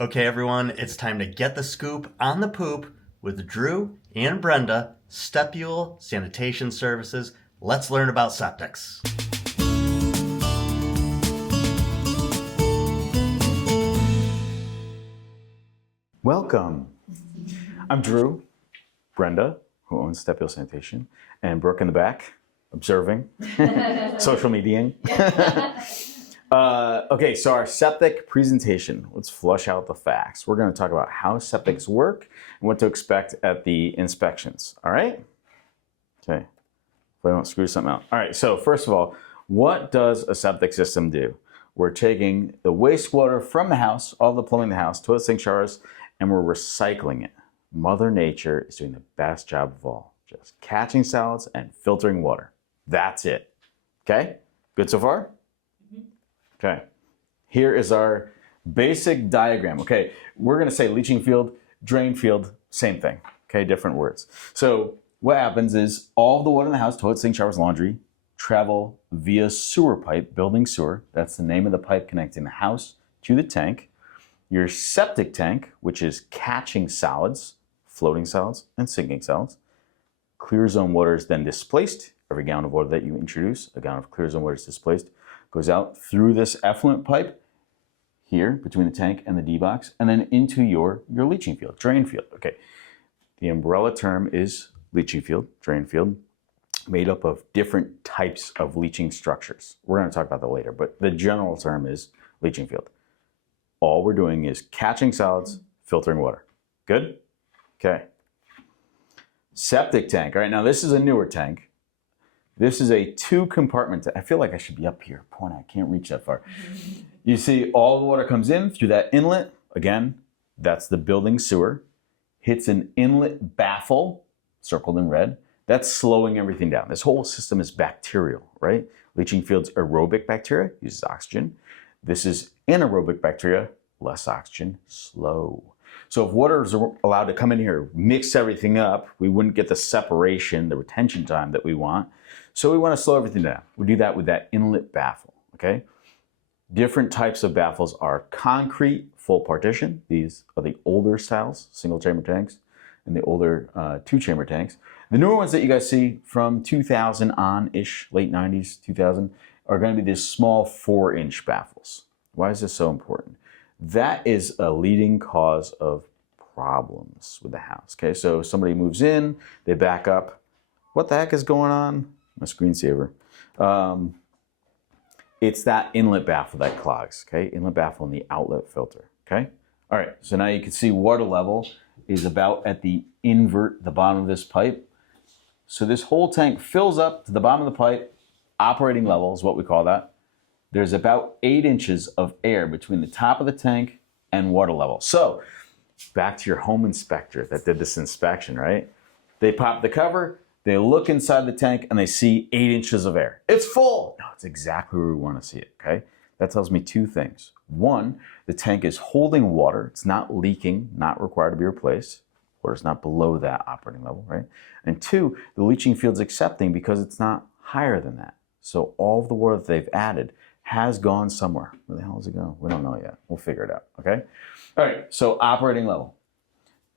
Okay, everyone, it's time to get the scoop on the poop with Drew and Brenda, Stepules Sanitation Services. Let's learn about septics. Welcome. I'm Drew, Brenda, who owns Stepules Sanitation, and Brooke in the back, observing, social mediaing. Okay, so our septic presentation. Let's flush out the facts. We're going to talk about how septics work and what to expect at the inspections. All right? Okay. If I don't screw something out. All right, so first of all, what does a septic system do? We're taking the wastewater from the house, all the plumbing in the house, toilet, sink, showers, and we're recycling it. Mother Nature is doing the best job of all, just catching solids and filtering water. That's it. Okay? Good so far? Okay. Here is our basic diagram. Okay, we're going to say leaching field, drain field, same thing. Okay, different words. So what happens is all the water in the house, toilet, sink, showers, laundry, travel via sewer pipe, building sewer. That's the name of the pipe connecting the house to the tank. Your septic tank, which is catching solids, floating solids, and sinking solids. Clear zone water is then displaced. Every gallon of water that you introduce, a gallon of clear zone water is displaced, goes out through this effluent pipe here between the tank and the D-box, and then into your leaching field, drain field. Okay, the umbrella term is leaching field, drain field, made up of different types of leaching structures. We're going to talk about that later, but the general term is leaching field. All we're doing is catching solids, filtering water. Good? Okay. Septic tank. All right, now this is a newer tank. This is a 2-compartment. I feel like I should be up here. Point, I can't reach that far. You see all the water comes in through that inlet. Again, that's the building sewer. Hits an inlet baffle, circled in red. That's slowing everything down. This whole system is bacterial, right? Leaching field's aerobic bacteria, uses oxygen. This is anaerobic bacteria, less oxygen, slow. So if water is allowed to come in here, mix everything up, we wouldn't get the separation, the retention time that we want. So we want to slow everything down. We do that with that inlet baffle, okay? Different types of baffles are concrete, full partition. These are the older styles, single chamber tanks, and the older 2-chamber tanks. The newer ones that you guys see from 2000 on-ish, late 90s, 2000, are going to be these small 4-inch baffles. Why is this so important? That is a leading cause of problems with the house, okay? So somebody moves in, they back up. What the heck is going on? My screensaver. It's that inlet baffle that clogs, okay? Inlet baffle and the outlet filter, okay? All right, so now you can see water level is about at the invert, the bottom of this pipe. So this whole tank fills up to the bottom of the pipe. Operating level is what we call that. There's about 8 inches of air between the top of the tank and water level. So back to your home inspector that did this inspection, right? They pop the cover, they look inside the tank, and they see 8 inches of air. It's full. No, it's exactly where we want to see it, okay? That tells me 2 things. 1, the tank is holding water. It's not leaking, not required to be replaced. Water's not below that operating level, right? And 2, the leaching field's accepting because it's not higher than that. So all of the water that they've added has gone somewhere. Where the hell does it go? We don't know yet. We'll figure it out, okay? All right, so operating level.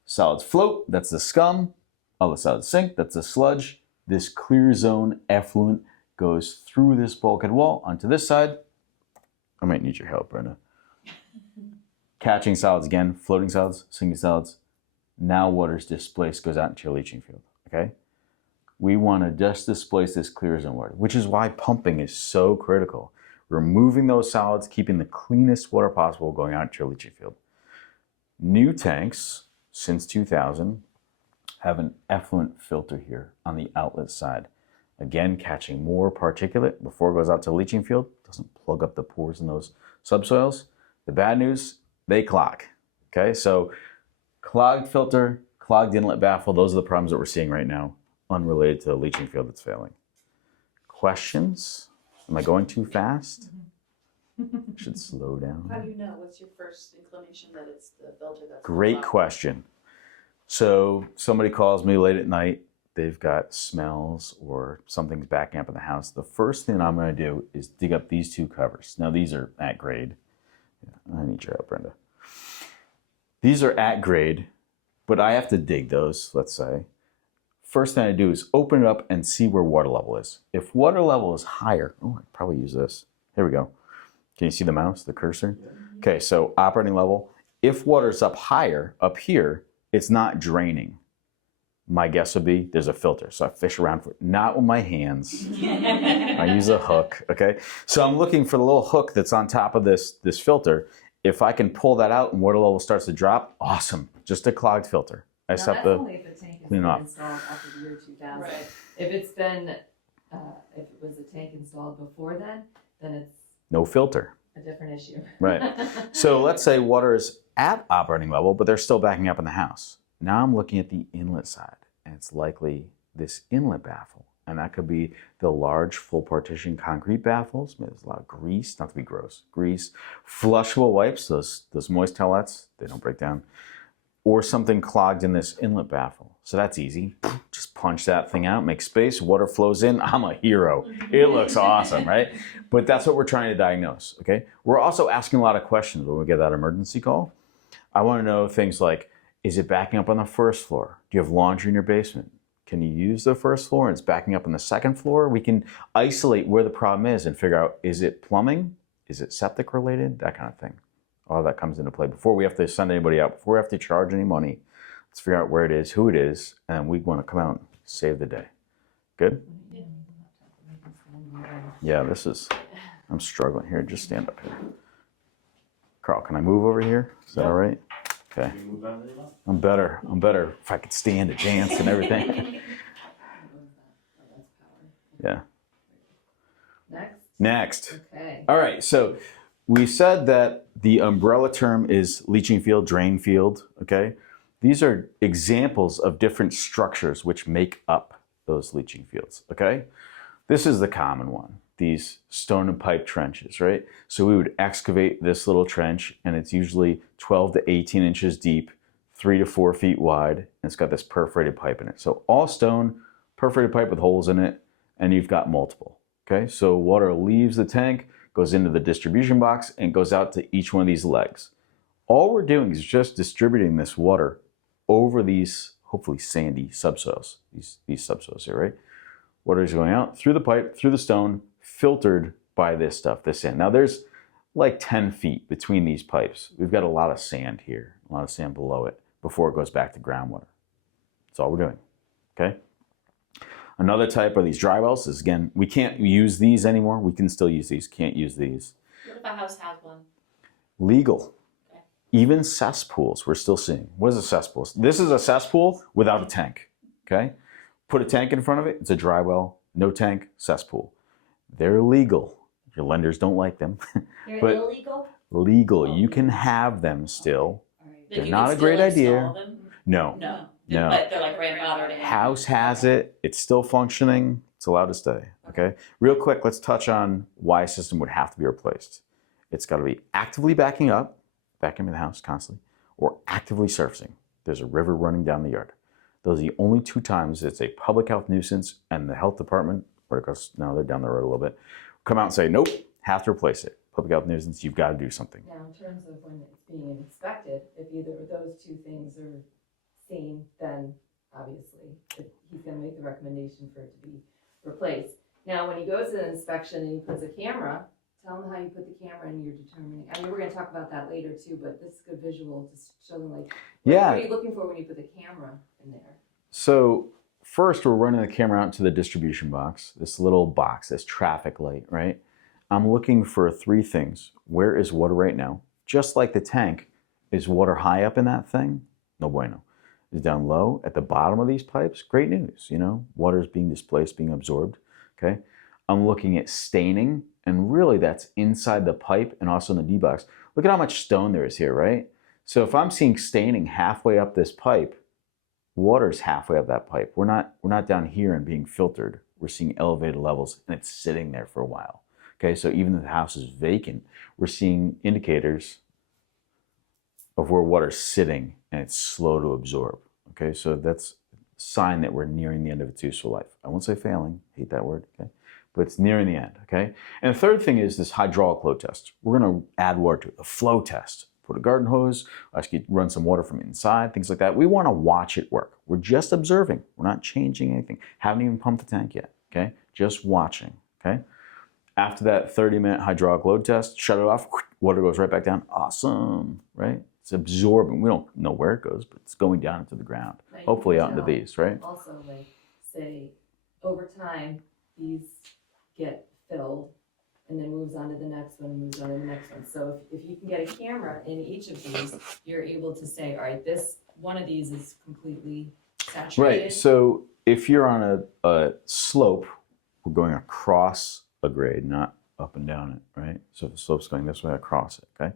Solids float, that's the scum. All the solids sink, that's the sludge. This clear zone effluent goes through this bulkhead wall onto this side. I might need your help, Brenda. Catching solids again, floating solids, sinking solids. Now water's displaced, goes out into your leaching field, okay? We want to just displace this clear zone water, which is why pumping is so critical. Removing those solids, keeping the cleanest water possible going out into your leaching field. New tanks, since 2000, have an effluent filter here on the outlet side. Again, catching more particulate before it goes out to the leaching field. Doesn't plug up the pores in those subsoils. The bad news, they clog. Okay, so clogged filter, clogged inlet baffle, those are the problems that we're seeing right now, unrelated to the leaching field that's failing. Questions? Am I going too fast? I should slow down. How do you know? What's your first inclination that it's the filter that's Great question. So somebody calls me late at night, they've got smells or something's backing up in the house. The first thing I'm going to do is dig up these 2 covers. Now these are at grade. Yeah, I need your help, Brenda. These are at grade, but I have to dig those, let's say. First thing I do is open it up and see where water level is. If water level is higher, oh, I'd probably use this. Here we go. Can you see the mouse, the cursor? Okay, so operating level. If water's up higher, up here, it's not draining. My guess would be there's a filter. So I fish around for it, not with my hands. I use a hook, okay? So I'm looking for the little hook that's on top of this filter. If I can pull that out and water level starts to drop, awesome. Just a clogged filter. I just have to only if the tank has clean been it off. installed after the year 2000. Right. If it's been, if it was a tank installed before then it's No filter. a different issue. Right. So let's say water is at operating level, but they're still backing up in the house. Now I'm looking at the inlet side, and it's likely this inlet baffle. And that could be the large full partition concrete baffles. Maybe there's a lot of grease, not to be gross, grease. Flushable wipes, those moist towelettes, they don't break down. Or something clogged in this inlet baffle. So that's easy. Just punch that thing out, make space, water flows in. I'm a hero. It looks awesome, right? But that's what we're trying to diagnose, okay? We're also asking a lot of questions when we get that emergency call. I want to know things like, is it backing up on the first floor? Do you have laundry in your basement? Can you use the first floor and it's backing up on the second floor? We can isolate where the problem is and figure out, is it plumbing? Is it septic related? That kind of thing. All that comes into play before we have to send anybody out, before we have to charge any money. Let's figure out where it is, who it is, and then we want to come out and save the day. Good? Yeah, I'm struggling here. Just stand up here. Carl, can I move over here? Is that all right? Okay. I'm better. If I could stand to dance and everything. Yeah. Next. Okay. All right, so we said that the umbrella term is leaching field, drain field, okay? These are examples of different structures which make up those leaching fields, okay? This is the common one, these stone and pipe trenches, right? So we would excavate this little trench, and it's usually 12 to 18 inches deep, 3 to 4 feet wide, and it's got this perforated pipe in it. So all stone, perforated pipe with holes in it, and you've got multiple, okay? So water leaves the tank, goes into the distribution box, and goes out to each one of these legs. All we're doing is just distributing this water over these, hopefully sandy subsoils, these subsoils here, right? Water is going out through the pipe, through the stone, filtered by this stuff, this sand. Now there's like 10 feet between these pipes. We've got a lot of sand here, a lot of sand below it before it goes back to groundwater. That's all we're doing, okay? Another type are these dry wells. Is, again, we can't use these anymore. We can still use these, can't use these. What if a house has one? Legal. Okay. Even cesspools, we're still seeing. What is a cesspool? This is a cesspool without a tank, okay? Put a tank in front of it, it's a dry well, no tank, cesspool. They're legal. Your lenders don't like them. They're But illegal? legal, you can have them still. All right. Like They're you not can a great still idea. install them? No. No. No. But they're like grandfathered in. House has it, it's still functioning, it's allowed to stay, okay? Real quick, let's touch on why a system would have to be replaced. It's gotta be actively backing up, backing in the house constantly, or actively surfacing. There's a river running down the yard. Those are the only two times it's a public health nuisance, and the health department, or because now they're down the road a little bit, come out and say, nope, have to replace it. Public health nuisance, you've got to do something. Now, in terms of when it's being inspected, if either of those two things are seen, then obviously he's going to make the recommendation for it to be replaced. Now, when he goes to the inspection and he puts a camera, tell him how you put the camera and you're determining. I mean, we're going to talk about that later too, but this is good visual to show them like, what are you looking for when you put the camera in there? So first, we're running the camera out to the distribution box, this little box, this traffic light, right? I'm looking for three things. Where is water right now? Just like the tank, is water high up in that thing? No bueno. Is it down low at the bottom of these pipes? Great news, you know, water is being displaced, being absorbed, okay? I'm looking at staining, and really that's inside the pipe and also in the D-box. Look at how much stone there is here, right? So if I'm seeing staining halfway up this pipe, water's halfway up that pipe. We're not down here and being filtered. We're seeing elevated levels and it's sitting there for a while. Okay, so even if the house is vacant, we're seeing indicators of where water's sitting and it's slow to absorb. Okay, so that's a sign that we're nearing the end of its useful life. I won't say failing, hate that word, okay? But it's nearing the end, okay? And the third thing is this hydraulic load test. We're gonna add water to it, a flow test. put a garden hose, ask you to run some water from inside, things like that. We want to watch it work. We're just observing. We're not changing anything. Haven't even pumped the tank yet, okay? Just watching, okay? After that 30-minute hydraulic load test, shut it off, water goes right back down. Awesome, right? It's absorbing. We don't know where it goes, but it's going down into the ground. Right, Hopefully out into so these, right? Also, like, say, over time, these get filled and then moves on to the next one, moves on to the next one. So if you can get a camera in each of these, you're able to say, all right, this one of these is completely saturated. Right, so if you're on a slope, we're going across a grade, not up and down it, right? So if the slope's going this way, across it, okay?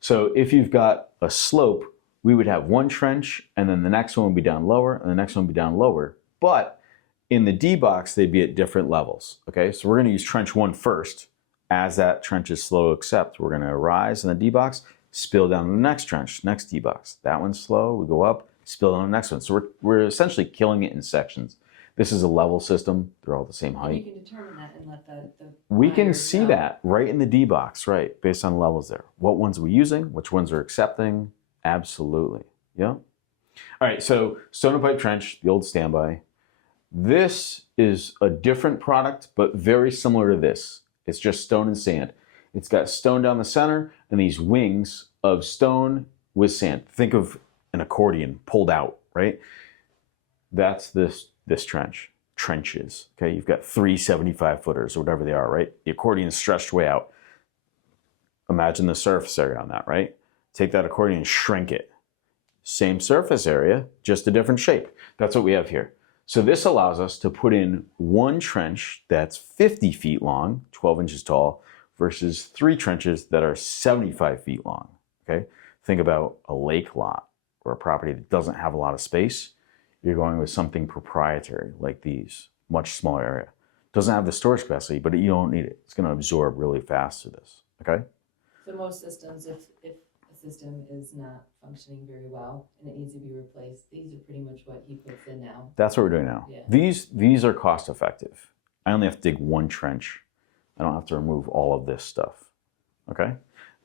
So if you've got a slope, we would have one trench, and then the next one would be down lower, and the next one would be down lower. But in the D box, they'd be at different levels, okay? So we're gonna use trench 1 first. As that trench is slow to accept, we're gonna rise in the D box, spill down to the next trench, next D box. That one's slow, we go up, spill down to the next one. So we're essentially killing it in sections. This is a level system. They're all the same And you height. can determine that and let the We can buyers see know. that right in the D box, right? Based on levels there. What ones are we using? Which ones are accepting? Absolutely. Yeah. All right, so stone and pipe trench, the old standby. This is a different product, but very similar to this. It's just stone and sand. It's got stone down the center and these wings of stone with sand. Think of an accordion pulled out, right? That's this trenches. Okay, you've got 3 75-footers or whatever they are, right? The accordion is stretched way out. Imagine the surface area on that, right? Take that accordion and shrink it. Same surface area, just a different shape. That's what we have here. So this allows us to put in one trench that's 50 feet long, 12 inches tall, versus 3 trenches that are 75 feet long, okay? Think about a lake lot or a property that doesn't have a lot of space. You're going with something proprietary like these, much smaller area. Doesn't have the storage capacity, but you don't need it. It's gonna absorb really fast through this, okay? So most systems, if a system is not functioning very well and it needs to be replaced, these are pretty much what he puts in now. That's what we're doing now. Yeah. These are cost effective. I only have to dig one trench. I don't have to remove all of this stuff, okay?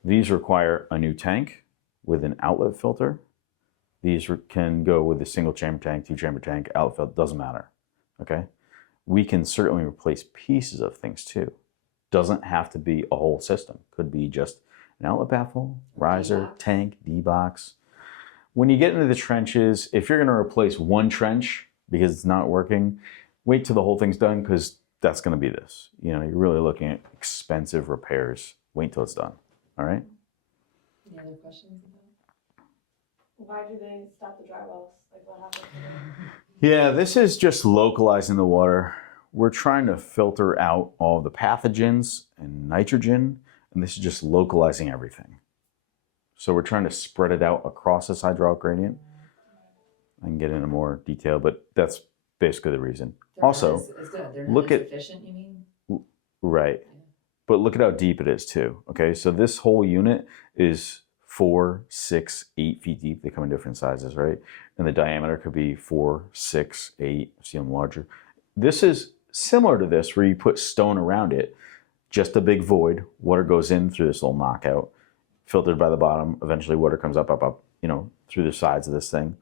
These require a new tank with an outlet filter. These can go with a single chamber tank, 2-chamber tank, outlet filter, doesn't matter, okay? We can certainly replace pieces of things too. Doesn't have to be a whole system. Could be just an outlet baffle, riser, D-box. tank, D-box. When you get into the trenches, if you're gonna replace one trench because it's not working, wait till the whole thing's done because that's gonna be this. You know, you're really looking at expensive repairs. Wait till it's done, all right? Any other questions about Why do they stop the dry wells? Like what happens? Yeah, this is just localizing the water. We're trying to filter out all the pathogens and nitrogen, and this is just localizing everything. So we're trying to spread it out across this hydraulic gradient. I can get into more detail, but that's basically the reason. They're not Also, as good. They're not look as at- efficient, you mean? right, but look at how deep it is too, okay? So this whole unit is 4, 6, 8 feet deep. They come in different sizes, right? And the diameter could be 4, 6, 8, see them larger. This is similar to this where you put stone around it, just a big void. Water goes in through this little knockout, filtered by the bottom. Eventually water comes up, you know, through the sides of this thing.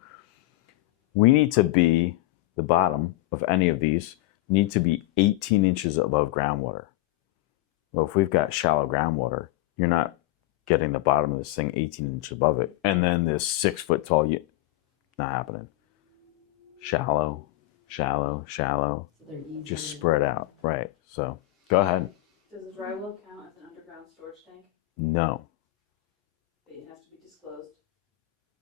We need to be, the bottom of any of these, need to be 18 inches above groundwater. Well, if we've got shallow groundwater, you're not getting the bottom of this thing 18 inches above it. And then this 6 foot tall, not happening. Shallow, shallow, shallow, So they're easy. just spread out, right? So go ahead. Does a dry well count as an underground storage tank? No. It has to be disclosed.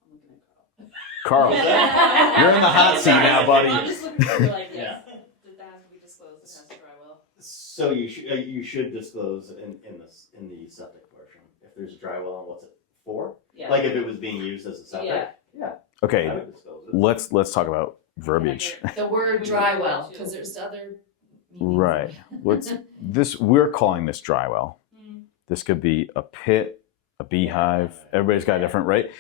I'm looking at Carl. Carl, you're in the hot seat now, buddy. I'm just looking for like, Yeah. yes, that has to be disclosed, it has a dry well. So you should disclose in the septic portion if there's a dry well and what's it for? Yeah. Like if it was being used as a septic. Yeah. I Okay, would disclose it. let's talk about verbiage. The word dry well, because there's other meanings. Right. We're calling this dry well. Mm. This could be a pit, a beehive. Everybody's got a different, right?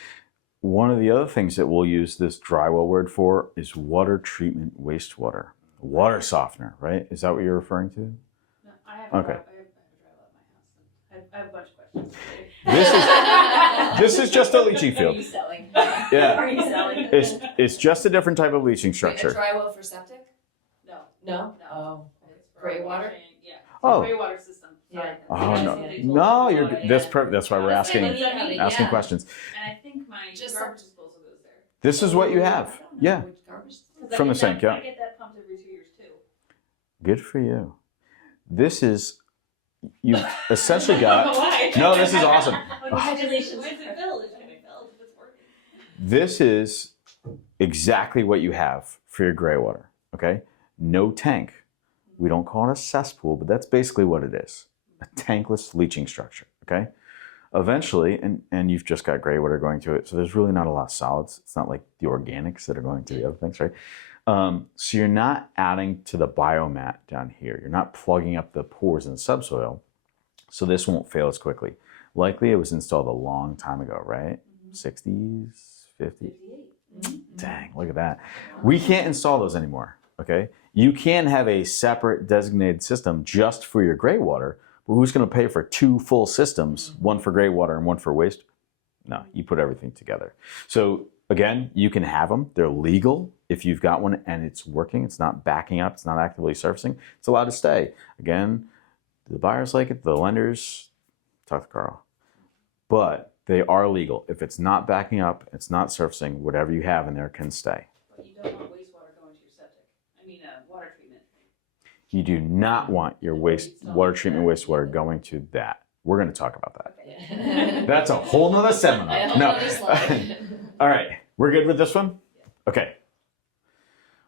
One of the other things that we'll use this dry well word for is water treatment wastewater. Water softener, right? Is that what you're referring to? No, I have Okay. a dry well at my house. I have a bunch of questions. This is just a leaching Are field. you selling? Yeah. Are you selling? It's just a different type of leaching Wait, a structure. dry well for septic? No. No? No. Oh. It's for Gray water? washing, yeah. Oh. Gray water system. Sorry. Yeah. Oh That's no, what they told no, me. you're Yeah. that's perfect. That's why we're That's asking what I mean, asking yeah. questions. And I think my Just garbage disposal goes there. This is what you have. Yeah, Which garbage? 'Cause I From the get sink, that- yeah. I get that pumped every 2 years too. good for you. This is you've essentially got. Why? No, this is awesome. Congratulations. Why is it filled? It should be filled if it's working. This is exactly what you have for your gray water. Okay, no tank. We don't call it a cesspool, but that's basically what it is. A tankless leaching structure. Okay. Eventually, and you've just got gray water going to it, so there's really not a lot of solids. It's not like the organics that are going to the other things, right? So you're not adding to the biomat down here. You're not plugging up the pores in the subsoil, so this won't fail as quickly. Likely it was installed a long time ago, right? 60s, 50s? 58. Dang, look at that. We can't install those anymore, okay? You can have a separate designated system just for your gray water, but who's going to pay for 2 full systems, one for gray water and one for waste? No, you put everything together. So again, you can have them. They're legal if you've got one and it's working. It's not backing up. It's not actively surfacing. It's allowed to stay. Again, the buyers like it. The lenders, talk to Carl. But they are legal. If it's not backing up, it's not surfacing, whatever you have in there can stay. But you don't want wastewater going to your septic. I mean, water treatment. You do not want your water treatment wastewater going to that. We're going to talk about that. Yeah. That's a whole nother seminar. No. All right. We're good with this one? Okay.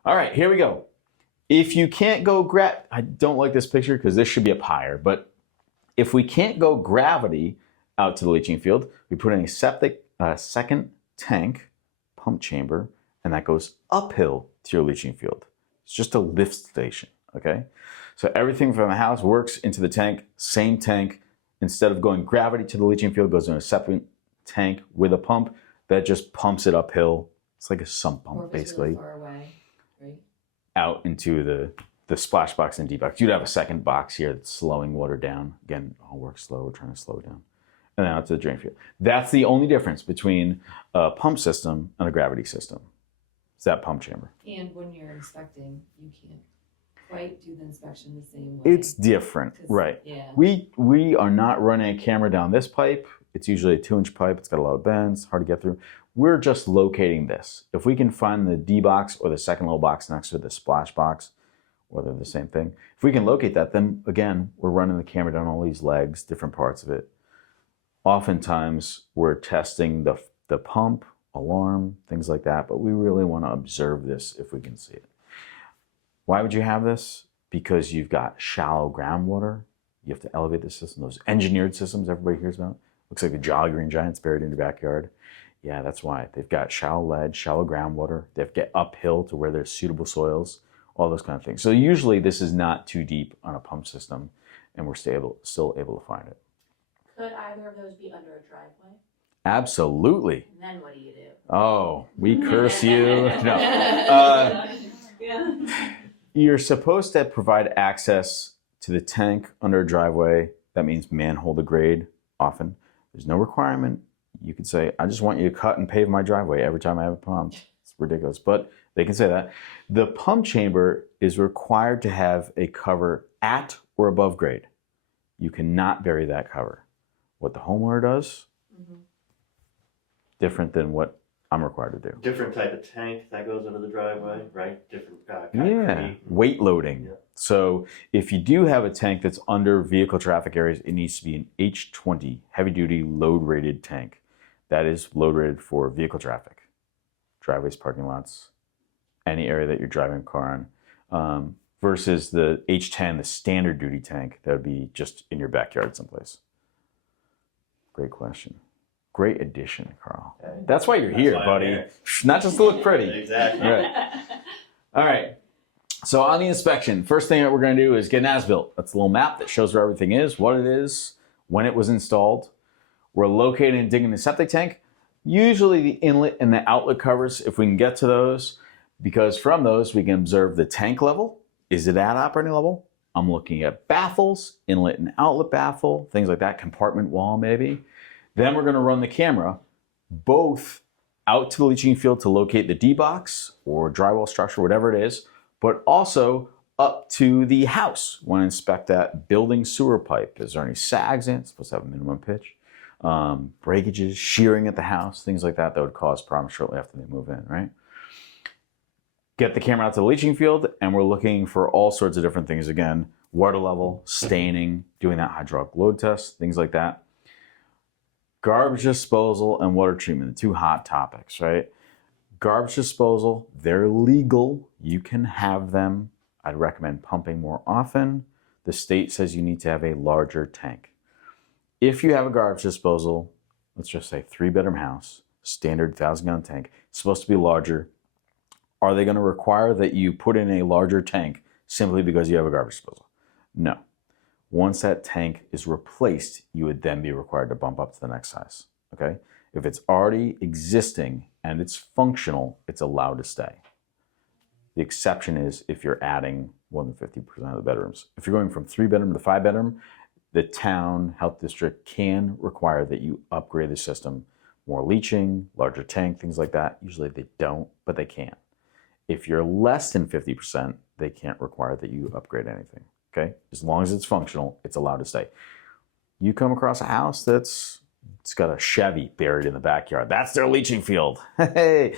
All right. Here we go. If you can't go I don't like this picture because this should be up higher, but if we can't go gravity out to the leaching field, we put in a second tank pump chamber, and that goes uphill to your leaching field. It's just a lift station. Okay. So everything from the house works into the tank, same tank. Instead of going gravity to the leaching field, goes in a separate tank with a pump that just pumps it uphill. It's like a sump Or pump, if it's basically, really far away, right? out into the splash box and debox. You'd have a second box here that's slowing water down. Again, all works slow. We're trying to slow it down. And then out to the drain field. That's the only difference between a pump system and a gravity system. It's that pump chamber. And when you're inspecting, you can't quite do the inspection the same way. It's different, 'Cause- right? Yeah. We are not running a camera down this pipe. It's usually a 2-inch pipe. It's got a lot of bends, hard to get through. We're just locating this. If we can find the D box or the second little box next to the splash box, or they're the same thing, if we can locate that, then again, we're running the camera down all these legs, different parts of it. Oftentimes, we're testing the pump, alarm, things like that, but we really want to observe this if we can see it. Why would you have this? Because you've got shallow groundwater. You have to elevate the system. Those engineered systems everybody hears about. Looks like the Jolly Green Giant's buried in your backyard. Yeah, that's why. They've got shallow lead, shallow groundwater. They have to get uphill to where there's suitable soils, all those kind of things. So usually this is not too deep on a pump system, and we're still able to find it. Could either of those be under a driveway? Absolutely. And then what do you do? Oh, we curse you. No. Yeah. You're supposed to provide access to the tank under a driveway. That means manhole to grade often. There's no requirement. You could say, I just want you to cut and pave my driveway every time I have a pump. It's ridiculous, but they can say that. The pump chamber is required to have a cover at or above grade. You cannot vary that cover. What the homeowner does, different than what I'm required to do. Different type of tank that goes into the driveway, right? Different Yeah, concrete. weight loading. Yeah. So if you do have a tank that's under vehicle traffic areas, it needs to be an H20 heavy duty load rated tank. That is load rated for vehicle traffic, driveways, parking lots, any area that you're driving a car on, versus the H10, the standard duty tank that would be just in your backyard someplace. Great question. Great addition, Carl. Okay. That's why you're That's here, why I'm buddy. here. Not just to look pretty. Exactly. Right. All right. So on the inspection, first thing that we're going to do is get an as-built. That's a little map that shows where everything is, what it is, when it was installed. We're locating and digging the septic tank. Usually the inlet and the outlet covers, if we can get to those, because from those we can observe the tank level. Is it at operating level? I'm looking at baffles, inlet and outlet baffle, things like that, compartment wall maybe. Then we're going to run the camera both out to the leaching field to locate the D-box or drywall structure, whatever it is, but also up to the house. Want to inspect that building sewer pipe. Is there any sags in it? It's supposed to have a minimum pitch. Breakages, shearing at the house, things like that would cause problems shortly after they move in, right? Get the camera out to the leaching field, and we're looking for all sorts of different things again. Water level, staining, doing that hydraulic load test, things like that. Garbage disposal and water treatment, the two hot topics, right? Garbage disposal, they're legal. You can have them. I'd recommend pumping more often. The state says you need to have a larger tank. If you have a garbage disposal, let's just say 3-bedroom house, standard 1,000-gallon tank, it's supposed to be larger. Are they going to require that you put in a larger tank simply because you have a garbage disposal? No. Once that tank is replaced, you would then be required to bump up to the next size, okay? If it's already existing and it's functional, it's allowed to stay. The exception is if you're adding more than 50% of the bedrooms. If you're going from 3-bedroom to 5-bedroom, the town health district can require that you upgrade the system. More leaching, larger tank, things like that. Usually they don't, but they can. If you're less than 50%, they can't require that you upgrade anything, okay? As long as it's functional, it's allowed to stay. You come across a house it's got a Chevy buried in the backyard. That's their leaching field. Hey,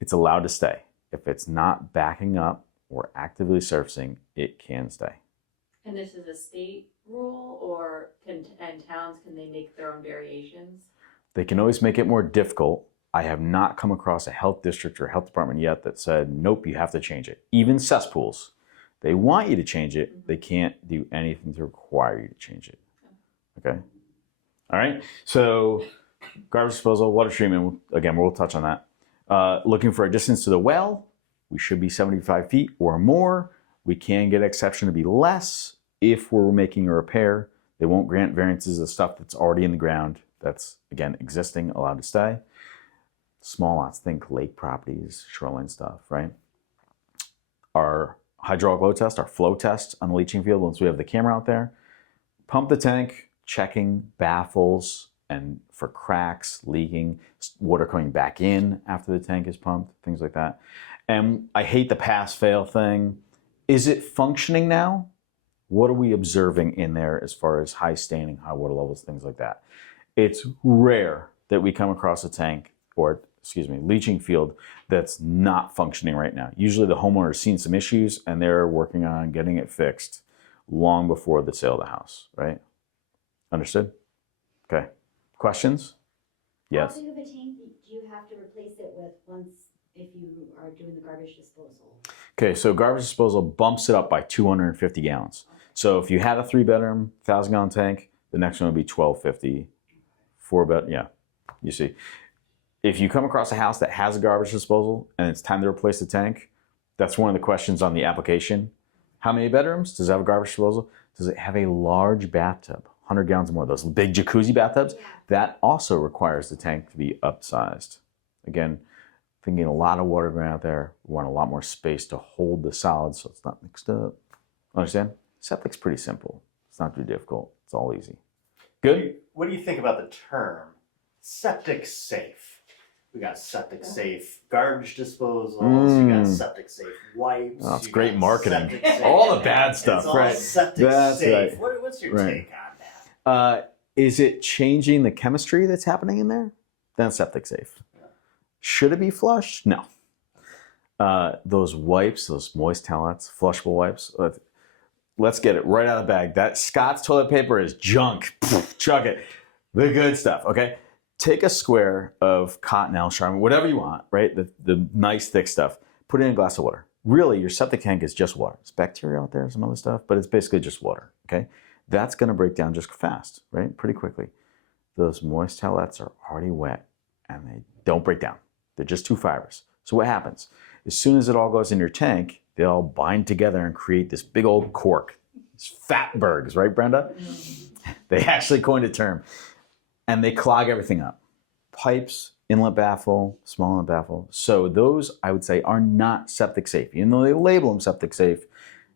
it's allowed to stay. If it's not backing up or actively surfacing, it can stay. And this is a state rule, or and towns, can they make their own variations? They can always make it more difficult. I have not come across a health district or health department yet that said, nope, you have to change it. Even cesspools, they want you to change it. They can't do anything to require you to change it. Okay? All right? So garbage disposal, water treatment, again, we'll touch on that. Looking for a distance to the well, we should be 75 feet or more. We can get exception to be less if we're making a repair. They won't grant variances of stuff that's already in the ground. That's, again, existing, allowed to stay. Small lots, think lake properties, shoreline stuff, right? Our hydraulic load test, our flow test on the leaching field, once we have the camera out there, pump the tank, checking baffles and for cracks, leaking, water coming back in after the tank is pumped, things like that. And I hate the pass-fail thing. Is it functioning now? What are we observing in there as far as high staining, high water levels, things like that? It's rare that we come across a tank or, leaching field that's not functioning right now. Usually the homeowner's seen some issues and they're working on getting it fixed long before the sale of the house, right? Understood? Okay. Questions? Yes. How big of a tank do you have to replace it with once if you are doing the garbage disposal? Okay, so garbage disposal bumps it up by 250 gallons. So if you had a 3-bedroom, 1,000-gallon tank, the next one would be 1,250. 4-bed, yeah, you see. If you come across a house that has a garbage disposal and it's time to replace the tank, that's one of the questions on the application. How many bedrooms? Does it have a garbage disposal? Does it have a large bathtub? 100 gallons or more. Those big jacuzzi bathtubs? Yeah. That also requires the tank to be upsized. Again, thinking a lot of water going out there. We want a lot more space to hold the solids so it's not mixed up. Understand? Septic's pretty simple. It's not too difficult. It's all easy. Good? What do you think about the term septic safe? We got septic safe garbage disposals, you got septic safe wipes. Oh, it's you great got marketing. septic safe- All the bad stuff, it's all right? septic That's safe. right. What's your Right. take on that? Is it changing the chemistry that's happening in there? Then septic safe. Should it be flushed? No. Those wipes, those moist towelettes, flushable wipes, let's get it right out of the bag. That Scott's toilet paper is junk. Chuck it. The good stuff, okay? Take a square of Cottonelle, Charmin, whatever you want, right? The nice thick stuff. Put it in a glass of water. Really, your septic tank is just water. There's bacteria out there, some other stuff, but it's basically just water, okay? That's gonna break down just fast, right? Pretty quickly. Those moist towelettes are already wet and they don't break down. They're just too fibrous. So what happens? As soon as it all goes in your tank, they all bind together and create this big old cork. It's fatbergs, right, Brenda? They actually coined a term. And they clog everything up. Pipes, inlet baffle, small inlet baffle. So those, I would say, are not septic safe. Even though they label them septic safe,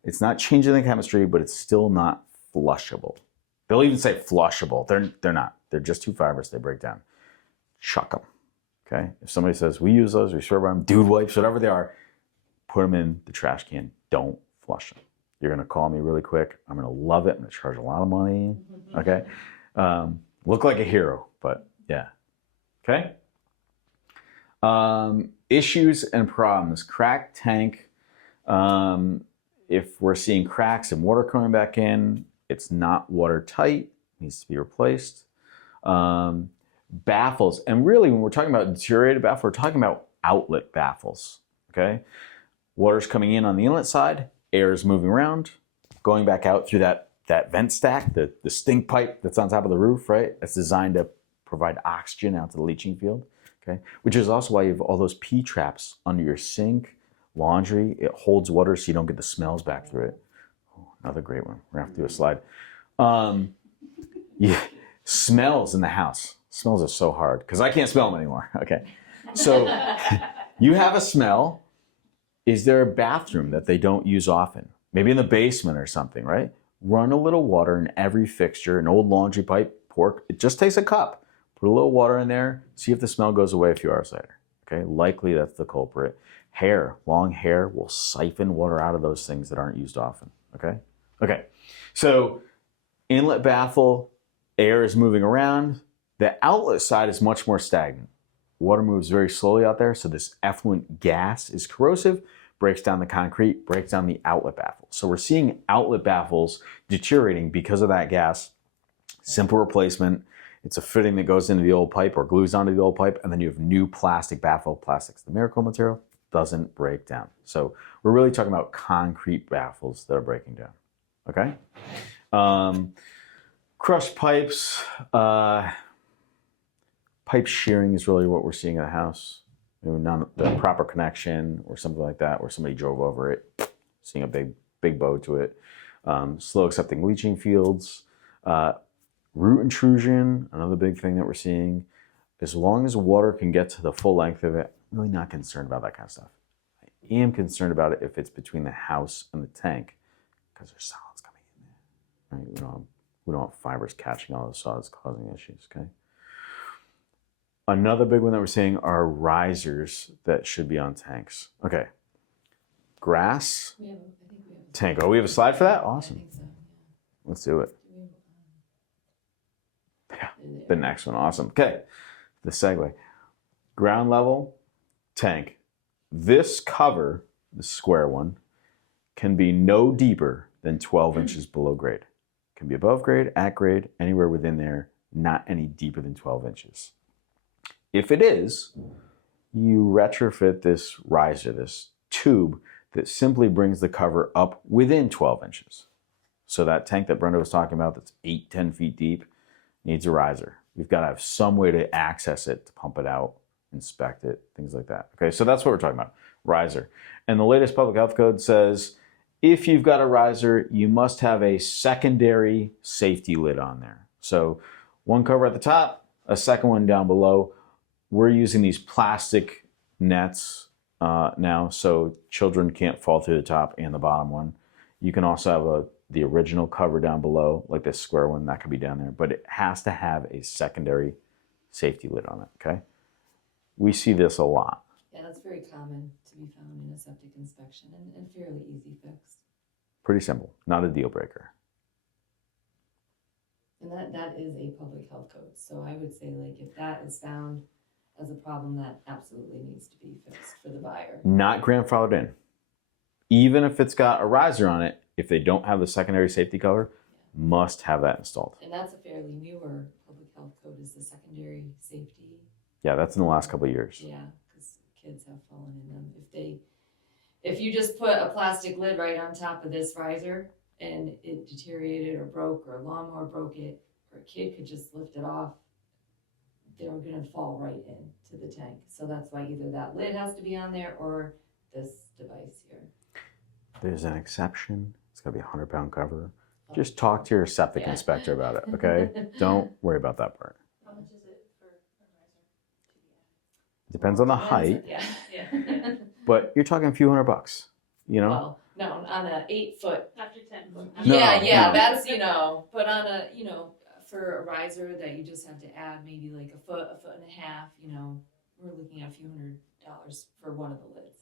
it's not changing the chemistry, but it's still not flushable. They'll even say flushable. They're not. They're just too fibrous, they break down. Chuck them, okay? If somebody says, we use those, we swear by them, dude wipes, whatever they are, put them in the trash can. Don't flush them. You're gonna call me really quick. I'm gonna love it. I'm gonna charge a lot of money, okay? Look like a hero, but yeah, okay? Issues and problems. Cracked tank. If we're seeing cracks and water coming back in, it's not watertight, needs to be replaced. Baffles, and really when we're talking about deteriorated baffle, we're talking about outlet baffles, okay? Water's coming in on the inlet side, air is moving around, going back out through that vent stack, the stink pipe that's on top of the roof, right? That's designed to provide oxygen out to the leaching field, okay? Which is also why you have all those P-traps under your sink, laundry. It holds water so you don't get the smells back through it. Oh, another great one. We're gonna have to do a slide. Yeah, smells in the house. Smells are so hard because I can't smell them anymore. Okay, so you have a smell. Is there a bathroom that they don't use often? Maybe in the basement or something, right? Run a little water in every fixture, an old laundry pipe, pork. It just takes a cup. Put a little water in there. See if the smell goes away a few hours later. Okay, likely that's the culprit. Hair, long hair will siphon water out of those things that aren't used often. Okay, okay. So inlet baffle, air is moving around. The outlet side is much more stagnant. Water moves very slowly out there, so this effluent gas is corrosive, breaks down the concrete, breaks down the outlet baffle. So we're seeing outlet baffles deteriorating because of that gas. Simple replacement. It's a fitting that goes into the old pipe or glues onto the old pipe, and then you have new plastic baffle. Plastic's the miracle material, doesn't break down. So we're really talking about concrete baffles that are breaking down, okay? Crushed pipes, pipe shearing is really what we're seeing in the house. Maybe not the proper connection or something like that, where somebody drove over it, seeing a big bow to it. Slow accepting leaching fields. Root intrusion, another big thing that we're seeing. As long as water can get to the full length of it, I'm really not concerned about that kind of stuff. I am concerned about it if it's between the house and the tank, because there's solids coming in there. Right? We don't have fibers catching all the solids causing issues, okay? Another big one that we're seeing are risers that should be on tanks. Okay. Grass, I think we have. tank. Oh, we have a slide for that? I Awesome. think so, yeah. Let's do it. Yeah. The next one, awesome. Okay, the segue. Ground level, tank. This cover, the square one, can be no deeper than 12 inches below grade. Can be above grade, at grade, anywhere within there, not any deeper than 12 inches. If it is, you retrofit this riser, this tube that simply brings the cover up within 12 inches. So that tank that Brenda was talking about that's 8-10 feet deep needs a riser. You've got to have some way to access it, to pump it out, inspect it, things like that. Okay, so that's what we're talking about, riser. And the latest public health code says if you've got a riser, you must have a secondary safety lid on there. So one cover at the top, a second one down below. We're using these plastic nets now, so children can't fall through the top and the bottom one. You can also have the original cover down below, like this square one, that could be down there, but it has to have a secondary safety lid on it, okay? We see this a lot. Yeah, that's very common to be found in a septic inspection and fairly easy fix. Pretty simple, not a deal breaker. And that is a public health code. So I would say, like, if that is found as a problem, that absolutely needs to be fixed for the buyer. Not grandfathered in. Even if it's got a riser on it, if they don't have the secondary safety cover, must have that installed. And that's a fairly newer public health code, is the secondary safety. Yeah, that's in the last couple of years. Yeah, because kids have fallen in them. If you just put a plastic lid right on top of this riser and it deteriorated or broke, or a lawnmower broke it, or a kid could just lift it off, they're gonna fall right into the tank. So that's why either that lid has to be on there or this device here. There's an exception. It's gotta be a 100-pound cover. Just talk to your septic inspector about it, okay? Don't worry about that part. How much is it for a riser to be added? Depends on the height, Yeah. but you're talking a few $100, you know? Well, no, on a 8-foot. After 10 foot. No, Yeah, no. that's, but on a, for a riser that you just have to add maybe like a foot and a half, you know, we're looking at a few $100s for one of the lids.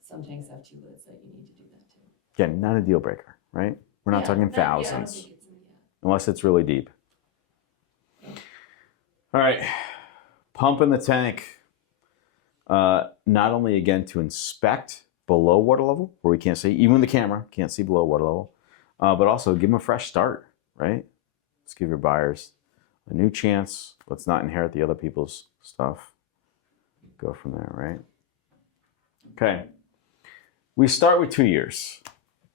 Some tanks have 2 lids that you need to do that too. Again, not a deal breaker, right? We're not talking thousands, unless it's really deep. All right, pump in the tank. Not only, again, to inspect below water level, where we can't see, even with the camera, can't see below water level, but also give them a fresh start, right? Let's give your buyers a new chance. Let's not inherit the other people's stuff. Go from there, right? Okay. We start with 2 years.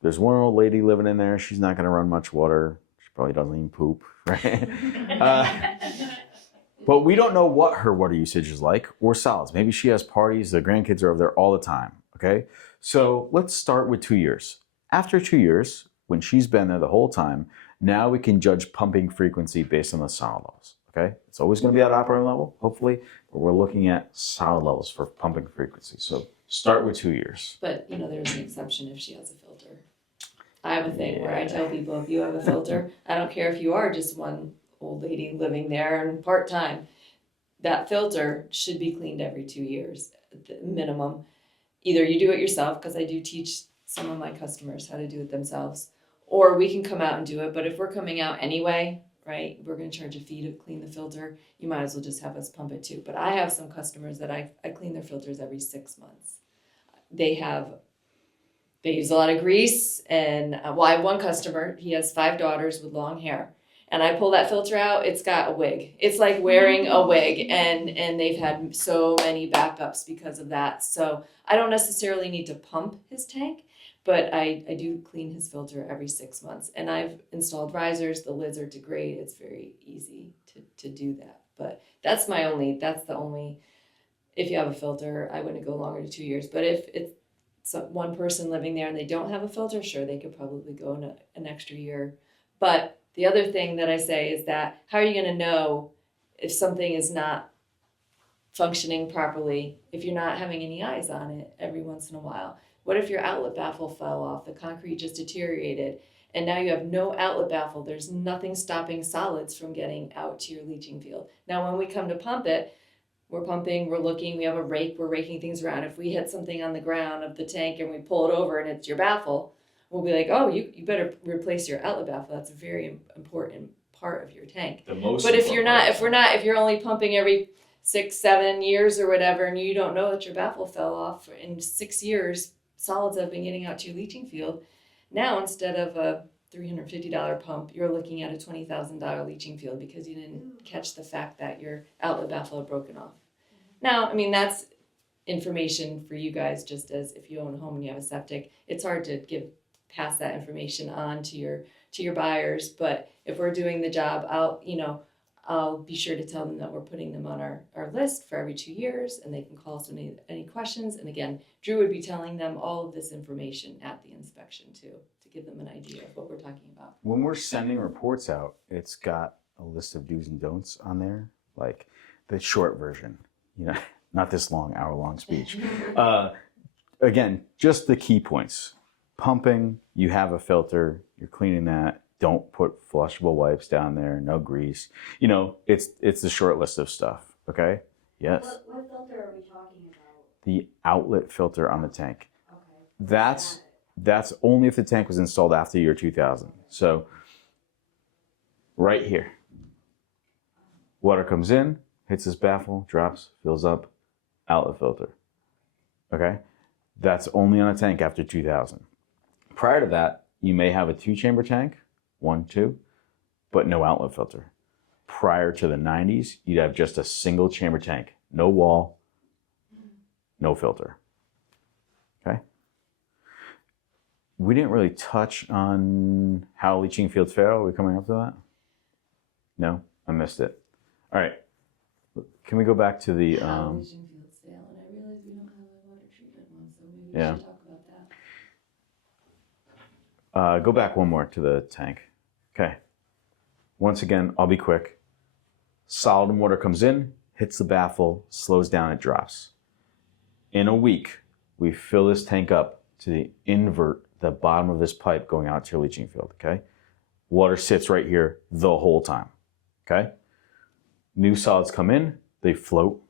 There's one old lady living in there. She's not going to run much water. She probably doesn't even poop, right? But we don't know what her water usage is like or solids. Maybe she has parties. The grandkids are over there all the time, okay? So let's start with 2 years. After 2 years, when she's been there the whole time, now we can judge pumping frequency based on the solid levels, okay? It's always going to be at operating level, hopefully, but we're looking at solid levels for pumping frequency. So start with 2 years. But, you know, there's an exception if she has a filter. I have a thing where I tell people, if you have a filter, I don't care if you are just one old lady living there and part-time, that filter should be cleaned every 2 years at the minimum. Either you do it yourself, because I do teach some of my customers how to do it themselves, or we can come out and do it. But if we're coming out anyway, right, we're going to charge a fee to clean the filter, you might as well just have us pump it too. But I have some customers that I clean their filters every 6 months. They use a lot of grease, and well, I have one customer, he has 5 daughters with long hair, and I pull that filter out, it's got a wig. It's like wearing a wig, and they've had so many backups because of that. So I don't necessarily need to pump his tank, but I do clean his filter every 6 months, and I've installed risers. The lids are to grade. It's very easy to do that. But that's the only, if you have a filter, I wouldn't go longer than 2 years. But if it's one person living there and they don't have a filter, sure, they could probably go in an extra year. But the other thing that I say is that how are you going to know if something is not functioning properly if you're not having any eyes on it every once in a while? What if your outlet baffle fell off, the concrete just deteriorated, and now you have no outlet baffle? There's nothing stopping solids from getting out to your leaching field. Now, when we come to pump it, we're pumping, we're looking, we have a rake, we're raking things around. If we hit something on the ground of the tank and we pull it over and it's your baffle, we'll be like, oh, you better replace your outlet baffle. That's a very important part of your tank. But if you're only pumping every 6, 7 years or whatever, and you don't know that your baffle fell off in 6 years, solids have been getting out to your leaching field. Now, instead of a $350 pump, you're looking at a $20,000 leaching field because you didn't catch the fact that your outlet baffle had broken off. Now, I mean, that's information for you guys, just as if you own a home and you have a septic, it's hard to pass that information on to your buyers. But if we're doing the job, I'll be sure to tell them that we're putting them on our list for every 2 years, and they can call us with any questions. And again, Drew would be telling them all of this information at the inspection too, to give them an idea of what we're talking about. When we're sending reports out, it's got a list of do's and don'ts on there, like the short version, not this long, hour-long speech. Again, just the key points. Pumping, you have a filter, you're cleaning that. Don't put flushable wipes down there, no grease. It's the short list of stuff, okay? Yes. What filter are we talking about? The outlet filter on the tank. Okay. That's only if the tank was installed after year 2000. So right here, water comes in, hits this baffle, drops, fills up, outlet filter, okay? That's only on a tank after 2000. Prior to that, you may have a 2-chamber tank, 1, 2, but no outlet filter. Prior to the 90s, you'd have just a single chamber tank, no wall, no filter. Okay? We didn't really touch on how leaching fields fail. Are we coming up to that? No? I missed it. All right. Can we go back to the... How leaching fields fail, and I realize we don't have a water treatment one, so maybe we should talk about that. Go back one more to the tank. Okay. Once again, I'll be quick. Solid and water comes in, hits the baffle, slows down, it drops. In a week, we fill this tank up to invert the bottom of this pipe going out to your leaching field, okay? Water sits right here the whole time. okay? New solids come in, they float,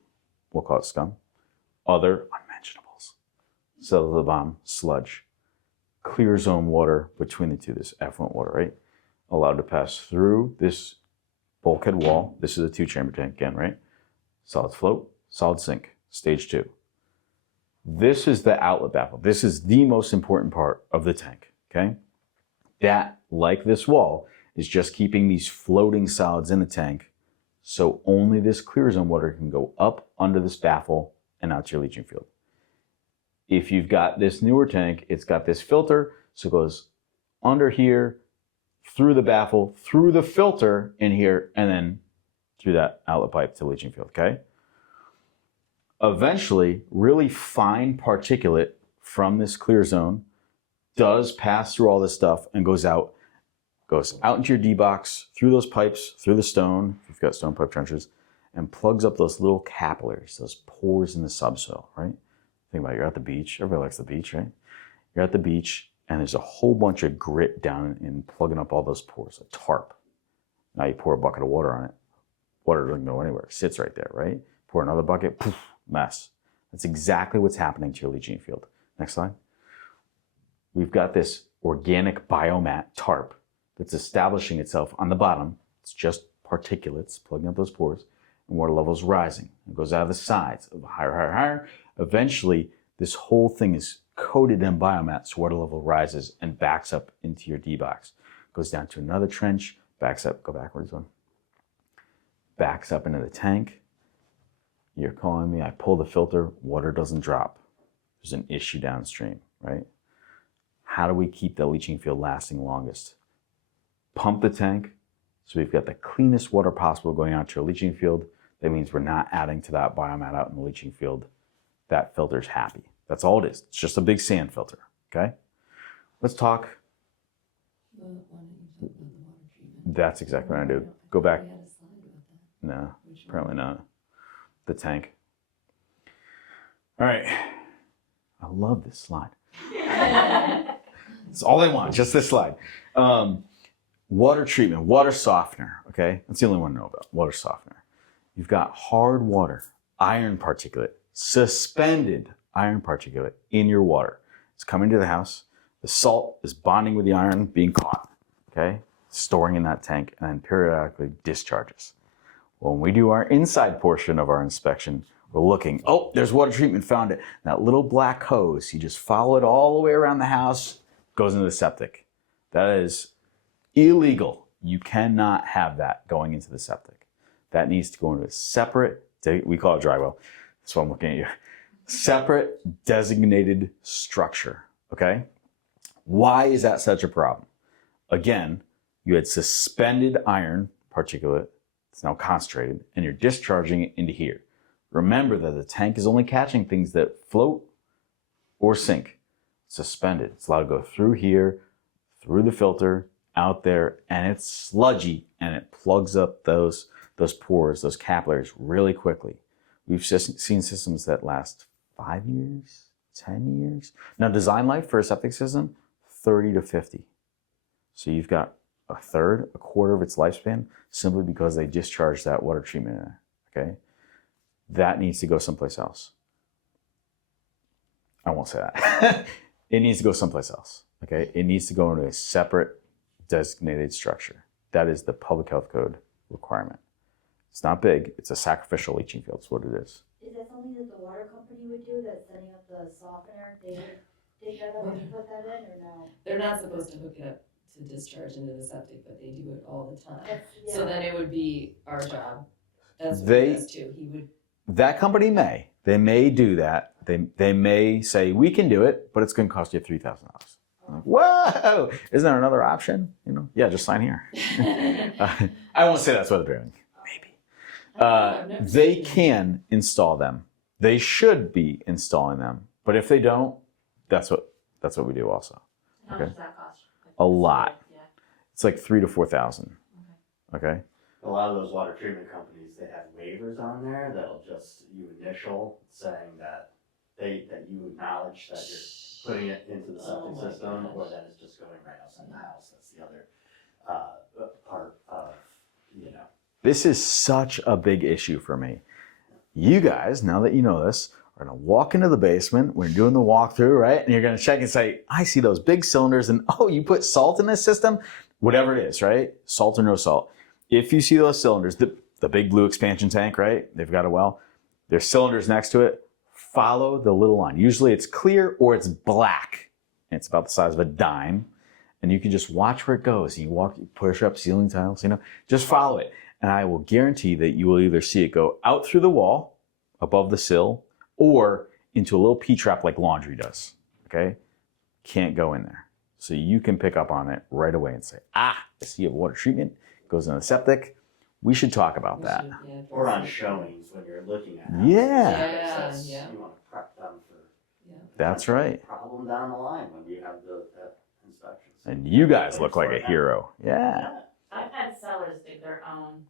we'll call it scum. Other unmentionables, settle to the bottom, sludge. Clear zone water between the two, this effluent water, right? Allowed to pass through this bulkhead wall. This is a 2-chamber tank again, right? Solids float, solids sink, stage 2. This is the outlet baffle. This is the most important part of the tank, okay? That, like this wall, is just keeping these floating solids in the tank, so only this clear zone water can go up under this baffle and out to your leaching field. If you've got this newer tank, it's got this filter, so it goes under here, through the baffle, through the filter in here, and then through that outlet pipe to the leaching field, okay? Eventually, really fine particulate from this clear zone does pass through all this stuff and goes out into your D-box, through those pipes, through the stone, if you've got stone pipe trenches, and plugs up those little capillaries, those pores in the subsoil, right? Think about it, you're at the beach. Everybody likes the beach, right? You're at the beach, and there's a whole bunch of grit down in plugging up all those pores, a tarp. Now you pour a bucket of water on it. Water doesn't go anywhere. It sits right there, right? Pour another bucket, poof, mess. That's exactly what's happening to your leaching field. Next slide. We've got this organic biomat tarp that's establishing itself on the bottom. It's just particulates plugging up those pores, and water level's rising. It goes out of the sides, higher, higher, higher. Eventually, this whole thing is coated in biomat, so water level rises and backs up into your D-box. Goes down to another trench, backs up, go backwards one. Backs up into the tank. You're calling me, I pull the filter, water doesn't drop. There's an issue downstream, right? How do we keep the leaching field lasting longest? Pump the tank, so we've got the cleanest water possible going out to your leaching field. That means we're not adding to that biomat out in the leaching field. That filter's happy. That's all it is. It's just a big sand filter, okay? Let's talk. That's exactly what I do. Go back. No, apparently not. The tank. All right. I love this slide. That's all I want, just this slide. Water treatment, water softener, okay? That's the only one I know about, water softener. You've got hard water, iron particulate, suspended iron particulate in your water. It's coming to the house. The salt is bonding with the iron, being caught, okay? Storing in that tank, and then periodically discharges. When we do our inside portion of our inspection, we're looking, oh, there's water treatment, found it. That little black hose, you just follow it all the way around the house, goes into the septic. That is illegal. You cannot have that going into the septic. That needs to go into a separate, we call it dry well. That's why I'm looking at you. Separate designated structure, okay? Why is that such a problem? Again, you had suspended iron particulate, it's now concentrated, and you're discharging it into here. Remember that the tank is only catching things that float or sink. Suspended. It's allowed to go through here, through the filter, out there, and it's sludgy, and it plugs up those pores, those capillaries really quickly. We've just seen systems that last 5 years, 10 years. Now, design life for a septic system, 30 to 50. So you've got a third, a quarter of its lifespan simply because they discharged that water treatment in there, okay? That needs to go someplace else. I won't say that. It needs to go someplace else, okay? It needs to go into a separate designated structure. That is the public health code requirement. It's not big. It's a sacrificial leaching field. That's what it is. Is that something that the water company would do, that's setting up the softener? They would dig that up and put that in, or no? They're not supposed to hook it up to discharge into the septic, but they do it all the time. Yeah. So then it would be our job. That's what They- he does too. He would. That company may. They may do that. They may say, we can do it, but it's going to cost you $3,000. Like, whoa! Isn't there another option? Yeah, just sign here. I won't say that's what they're doing. Maybe. I've never They seen it. can install them. They should be installing them. But if they don't, that's what we do also. How Okay. much does that cost? A lot. Yeah. It's like $3,000 to $4,000. Okay. A lot of those water treatment companies, they have waivers on there that'll just, you initial saying that you acknowledge that you're putting it into the Oh septic my system, gosh. or that it's just going right outside the house. That's the other part of, This is such a big issue for me. You guys, now that you know this, are gonna walk into the basement, we're doing the walkthrough, right? And you're gonna check and say, I see those big cylinders and oh, you put salt in this system? Whatever it is, right? Salt or no salt. If you see those cylinders, the big blue expansion tank, right? They've got a well. There's cylinders next to it. Follow the little line. Usually it's clear or it's black. And it's about the size of a dime. And you can just watch where it goes. You walk, you push up ceiling tiles, just follow it. And I will guarantee that you will either see it go out through the wall, above the sill, or into a little P-trap like laundry does, okay? Can't go in there. So you can pick up on it right away and say, I see a water treatment, goes in the septic. We should talk about that. Or on showings when you're looking at it. Yeah. Yeah. You want to prep them for That's right. problem down the line when we have the inspections. And you guys look like a hero. Yeah. I've had sellers dig their own,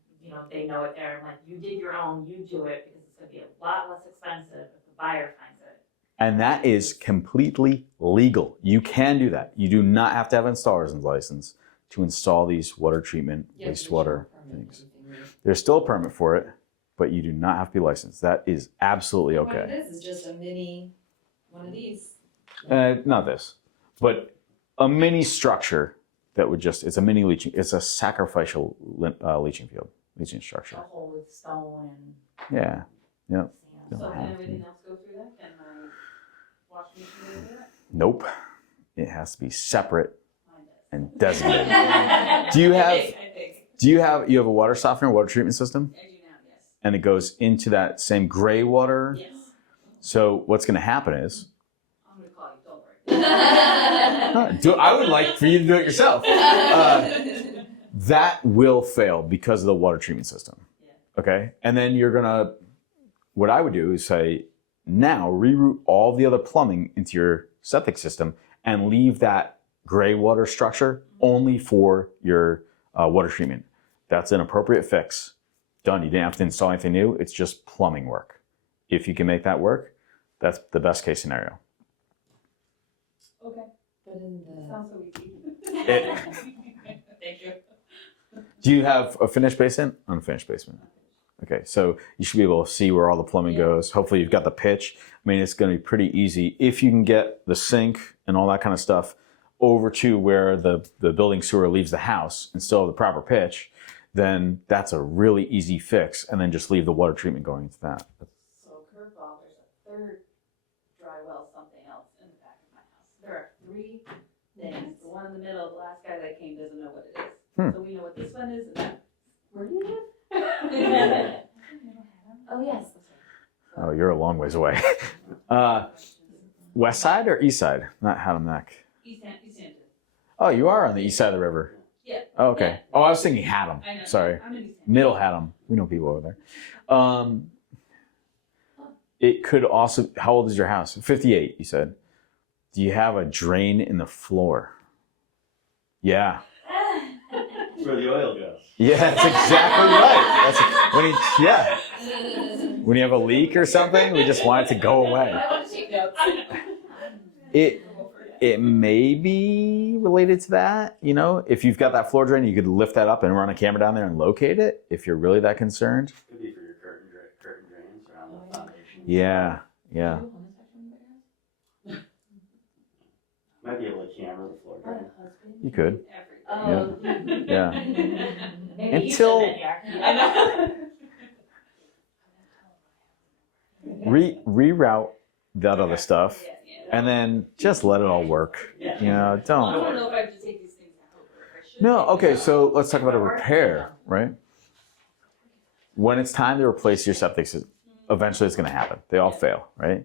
they know it there, I'm like, you dig your own, you do it, because it's gonna be a lot less expensive if the buyer finds it. And that is completely legal. You can do that. You do not have to have an installer's license to install these water treatment, wastewater things. There's still a permit for it, but you do not have to be licensed. That is absolutely What okay. it is just a mini, one of these. Not this, but a mini structure that would it's a mini leaching, it's a sacrificial leaching field, leaching structure. A hole with stone Yeah, yeah. and Don't sand. So have can to. everything else go through that? Can my washing machine do that? Nope. It has to be separate Mine does. and designated. Do you have- I think. You have a water softener, water treatment system, I do now, yes. and it goes into that same gray water. Yes. So what's going to happen is, I'm gonna call you, don't worry. I would like for you to do it yourself. That will fail because of the water treatment system. Yeah. Okay, and then what I would do is say, now reroute all the other plumbing into your septic system and leave that gray water structure only for your water treatment. That's an appropriate fix. Done. You didn't have to install anything new. It's just plumbing work. If you can make that work, that's the best case scenario. Okay. But in the. Sounds so easy. Thank you. Do you have a finished basement? Unfinished basement. Okay, so you should be able to see where all the plumbing goes. Hopefully you've got the pitch. I mean, it's going to be pretty easy. If you can get the sink and all that kind of stuff over to where the building sewer leaves the house and still have the proper pitch, then that's a really easy fix. And then just leave the water treatment going into that. So curveball, there's a third dry well, something else in the back of my house. There are 3 things. The one in the middle, the last guy that came doesn't know what it is. So we know what this one is and that. Where do you live? Oh, yes. Oh, you're a long ways away. West side or east side? Not Haddam Neck. East Hampton. Oh, you are on the east side of the river. Yeah. Oh, okay. Oh, I was thinking Haddam. I know. Sorry. I'm in East Hampton. Middle Haddam. We know people over there. It could also, how old is your house? 58, you said. Do you have a drain in the floor? Yeah. That's where the oil goes. Yeah, that's exactly right. When you have a leak or something, we just want it to go away. I want to take notes. It may be related to that. If you've got that floor drain, you could lift that up and run a camera down there and locate it if you're really that concerned. Could be for your curtain drains around the foundation. Yeah. Might be able to camera the floor drain. You could. Oh. Yeah. Maybe Until- you said that here. I know. Reroute that other stuff and then just let it all work. Yeah. I Don't. don't know if I have to take these things out. Or if I should. No, okay, so let's talk about a repair, right? When it's time to replace your septic system, eventually it's going to happen. They all fail, right?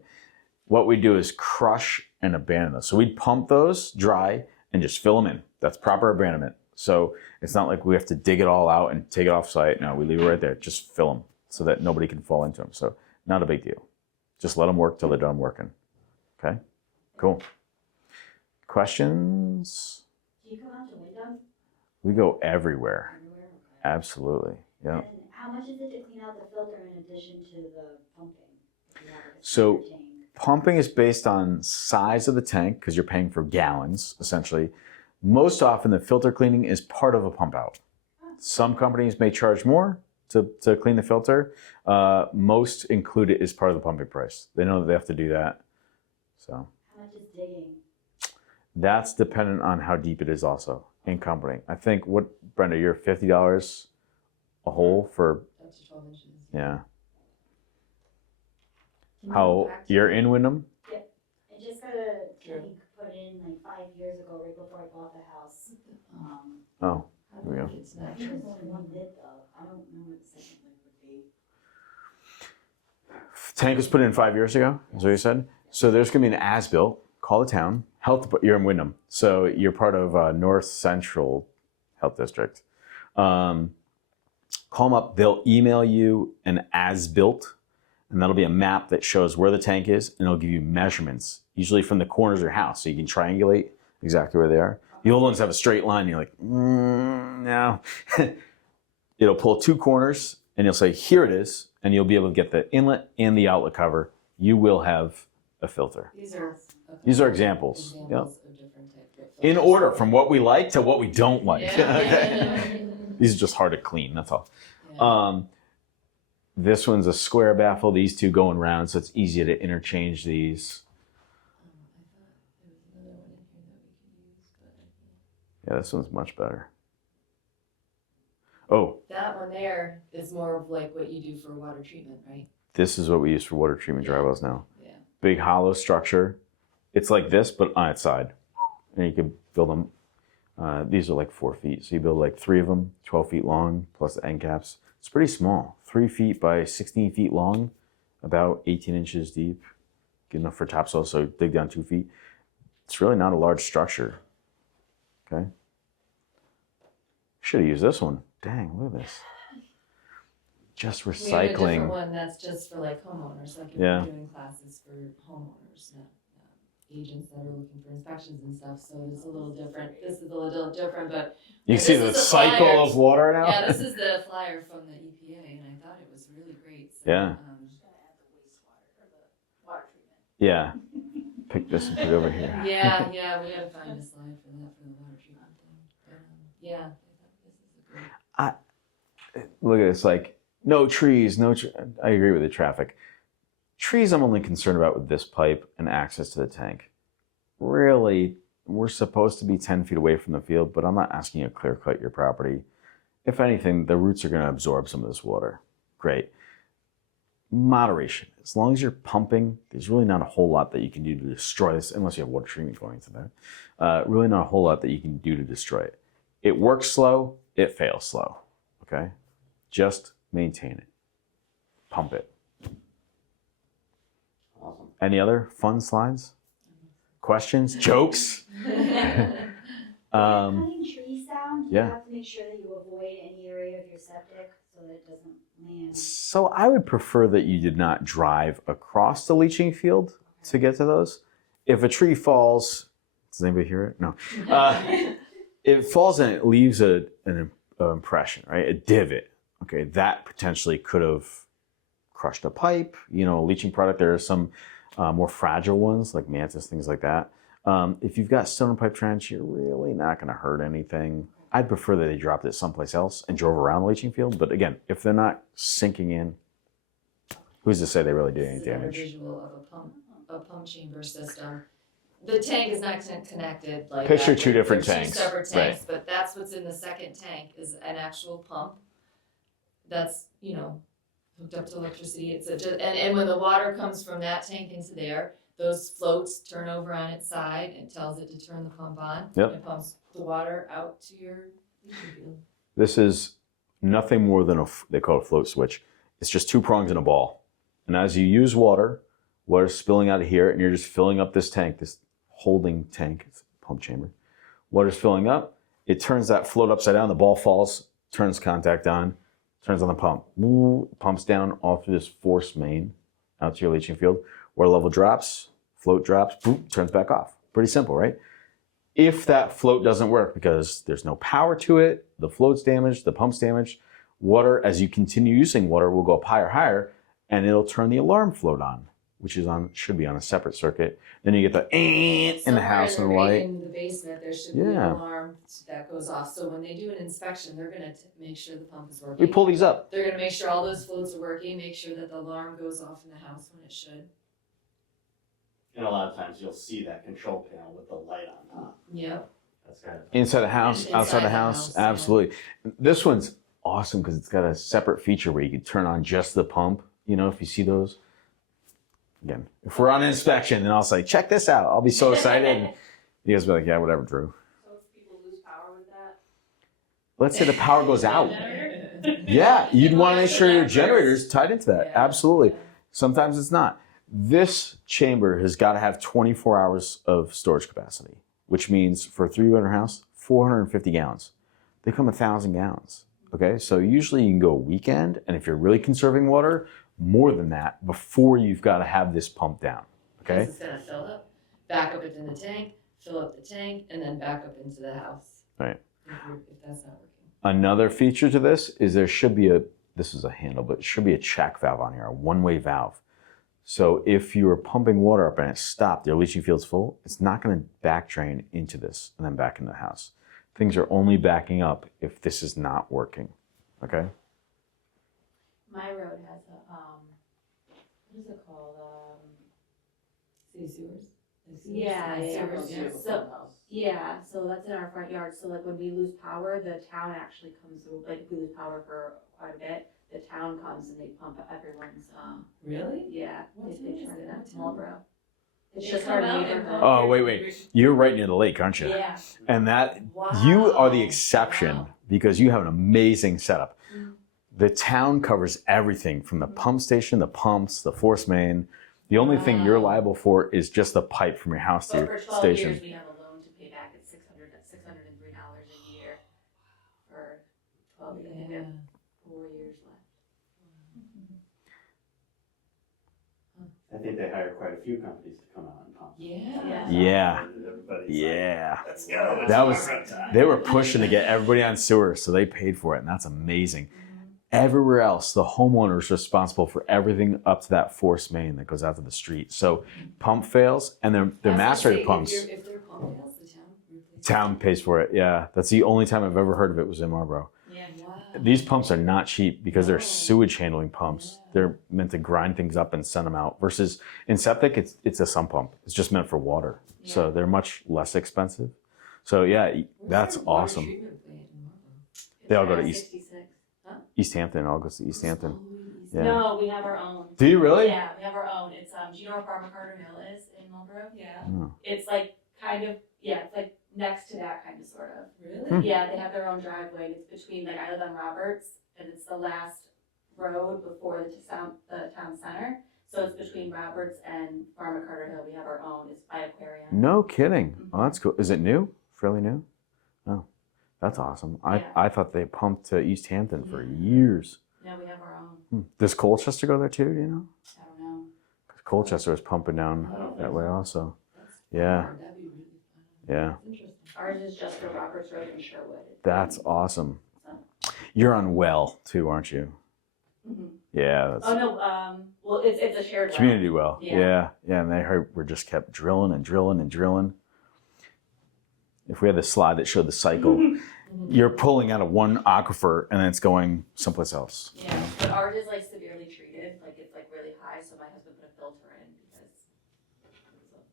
What we do is crush and abandon those. So we pump those dry and just fill them in. That's proper abandonment. So it's not like we have to dig it all out and take it off site. No, we leave it right there. Just fill them so that nobody can fall into them. So not a big deal. Just let them work till they're done working. Okay, cool. Questions? Do you go out to windows We go everywhere. everywhere? Okay. Absolutely. Yeah. And how much is it to clean out the filter in addition to the pumping? If you have like a So- standard tank? Pumping is based on size of the tank because you're paying for gallons, essentially. Most often, the filter cleaning is part of a pump out. Some companies may charge more, to clean the filter. Most include it as part of the pumping price. They know that they have to do that. So How much is digging? that's dependent on how deep it is also in company. I think Brenda, you're $50 a hole for, Up to 12 inches. yeah. Can you How, go back to- you're in Wyndham? I just got a tank put in like 5 years ago, right before I bought the house. Oh, How here we do I go. get to that? I think there's only one bid though. I don't know what the second bid would be. Tank was put in 5 years ago, is what you said? So there's gonna be an as-built, call the town, you're in Wyndham. So you're part of North Central Health District. Call them up, they'll email you an as-built, and that'll be a map that shows where the tank is, and it'll give you measurements, usually from the corners of your house, so you can triangulate exactly where they are. The old ones have a straight line, and you're like, no. It'll pull 2 corners, and you'll say, here it is, and you'll be able to get the inlet and the outlet cover. You will have a filter. These are Examples. Yep. of different types of In filters. order, from what we like to what we don't like. Yeah. These are just hard to clean, that's all. Yeah. This one's a square baffle. These two going round, so it's easy to interchange these. I thought there was another one in here that we could use, but Yeah, this one's much better. Oh, that one there is more of like what you do for water treatment, right? this is what we use for water treatment dry wells now. Yeah. Big hollow structure. It's like this, but on its side. And you can build them. These are like 4 feet. So you build like 3 of them, 12 feet long, plus the end caps. It's pretty small. 3 feet by 16 feet long, about 18 inches deep. Good enough for topsoil, so dig down 2 feet. It's really not a large structure. Okay. Should have used this one. Dang, look at this. Just We have a recycling. different one that's just for like homeowners, like if Yeah. we're doing classes for homeowners, not agents that are looking for inspections and stuff, so it's a little different. This is a little different, but You This see is the the cycle flyers. of water now? yeah, this is the flyer from the EPA, and I thought it was really great. So, Yeah. Just gonna add the wastewater or the water treatment. Yeah. Pick this and put it over here. Yeah, we gotta find a slide for that for the water treatment thing. But, yeah, I thought this is a great. Look at this, like, no trees, I agree with the traffic. Trees I'm only concerned about with this pipe and access to the tank. Really, we're supposed to be 10 feet away from the field, but I'm not asking you to clear cut your property. If anything, the roots are going to absorb some of this water. Great. Moderation. As long as you're pumping, there's really not a whole lot that you can do to destroy this, unless you have water treatment going into that. Really not a whole lot that you can do to destroy it. It works slow, it fails slow. Okay? Just maintain it. Pump it. Awesome. Any other fun slides? Questions? Jokes? Cutting trees down, do you yeah. have to make sure that you avoid any area of your septic so that it doesn't land? So I would prefer that you did not drive across the leaching field to get to those. If a tree falls, does anybody hear it? No. It falls and it leaves an impression, right? A divot. Okay, that potentially could have crushed a pipe, a leaching product. There are some more fragile ones like mantis, things like that. If you've got stone and pipe trench, you're really not going to hurt anything. I'd prefer that they dropped it someplace else and drove around the leaching field. But again, if they're not sinking in, who's to say they really did any This is a damage? visual of a pump chamber system. The tank is not connected like Picture that. 2 different They're tanks. 2 separate Right. tanks, but that's what's in the second tank is an actual pump. That's hooked up to electricity. It's and when the water comes from that tank into there, those floats turn over on its side and tells it to turn the pump on. Yep. It pumps the water out to your leaching field. This is nothing more than they call it a float switch. It's just 2 prongs and a ball. And as you use water's spilling out of here, and you're just filling up this tank, this holding tank, it's a pump chamber. Water's filling up, it turns that float upside down, the ball falls, turns contact on, turns on the pump. Pumps down all through this force main out to your leaching field. Water level drops, float drops, boop, turns back off. Pretty simple, right? If that float doesn't work because there's no power to it, the float's damaged, the pump's damaged, water, as you continue using water, will go up higher, and it'll turn the alarm float on. which is should be on a separate circuit. Then you get the in the house and the Somewhere light. in the basement, there should be an alarm that goes off. So when they do an inspection, they're gonna make sure the pump is working. We pull these up. They're gonna make sure all those floats are working, make sure that the alarm goes off in the house when it should. And a lot of times you'll see that control panel with the light on top. Yep. That's kind of Inside the house, Inside outside the the house, house, yeah. absolutely. This one's awesome because it's got a separate feature where you can turn on just the pump. You know, if you see those. Again, if we're on inspection, then I'll say, check this out. I'll be so excited. And you guys will be like, yeah, whatever, Drew. So if people lose power with that? Let's say the power goes out. Yeah, you'd want to make sure your generator's tied into that. Yeah. Absolutely. Sometimes it's not. This chamber has got to have 24 hours of storage capacity, which means for a 3-bedroom house, 450 gallons. They come 1,000 gallons. Okay, so usually you can go a weekend, and if you're really conserving water, more than that before you've got to have this pump down. Okay. It's gonna fill up, back up into the tank, fill up the tank, and then back up into the house. Right. If that's not working. Another feature to this is there should be this is a handle, but it should be a check valve on here, a one-way valve. So if you are pumping water up and it stopped, your leaching field's full, it's not going to back drain into this and then back into the house. Things are only backing up if this is not working. Okay. My road has a, what is it called? City sewers? Yeah, so that's in our front yard, so like when we lose power, the town actually comes, like if we lose power for quite a bit, the town comes and they pump everyone's, Really? yeah, What they town is turn it it? on What town? Marlboro. It's They just come our out and neighborhood. Oh, wait. You're right near the lake, aren't you? Yeah. And that Wow. you are the exception because you have an amazing setup. Mhm. The town covers everything from the pump station, the pumps, the force main. The only thing you're Wow. liable for is just the pipe from your house to But your for 12 station. years, we have a loan to pay back at $603 a year for 12 years. We have 4 years left. I think they hire quite a few companies to come out and pump. Yeah. Yeah. Everybody's Yeah. like, let's go. That was- They were pushing to get everybody on sewer, so they paid for it, and that's amazing. Everywhere else, the homeowner's responsible for everything up to that force main that goes out to the street. So pump fails, and they're master pumps. If their pump fails, the town replaces Town pays for it, yeah. That's the only time I've ever heard of it was in Marlboro. Yeah. Wow. These pumps are not cheap because they're No. sewage handling pumps. Yeah. They're meant to grind things up and send them out. Versus in septic, it's a sump pump. It's just meant for water. So Yeah. they're much less expensive. So yeah, Where's that's their water awesome. treatment plant in Marlboro? They all go It's to at East- 66. East Hampton, all goes to East Hampton. Oh, East Yeah. No, we have our own. Do you really? Yeah, we have our own. It's, do you know where Farmer Carter Hill is in Marlboro? Yeah. Oh. It's like kind of, yeah, it's like next to that kind of sort of. Really? Yeah, they have their own driveway. It's between, like, I live on Roberts, and it's the last road before the town center. So it's between Roberts and Farmer Carter Hill. We have our own. It's by Aquarium. No kidding. Oh, that's cool. Is it new? Fairly new? Oh, that's awesome. Yeah. I thought they pumped to East Hampton for years. No, we have our own. Does Colchester go there too? Do you know? I don't know. 'Cause Colchester is pumping down Oh, that way also. That's Yeah. hard. That'd be really fun. Yeah. That's interesting. Ours is just for Roberts Road and Sherwood. That's awesome. So. You're on well too, aren't you? Mhm. Yeah. That's Oh, no, well, it's a shared well. community well. Yeah. Yeah. And they heard we just kept drilling and drilling and drilling. If we had the slide that showed the cycle, you're pulling out of one aquifer and then it's going someplace else. Yeah, but ours is like severely treated, like it's like really high, so my husband put a filter in because it's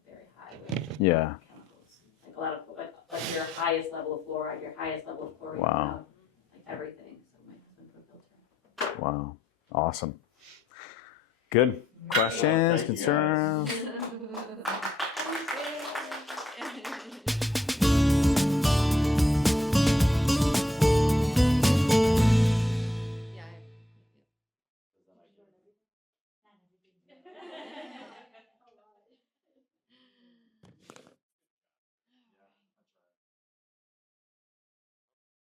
a very high with Yeah. chemicals. Like a lot of, like your highest level of fluoride, your highest level of chlorine, Wow. like everything, so my husband put a filter Wow. Awesome. Good. Questions, Thank you, guys. concerns?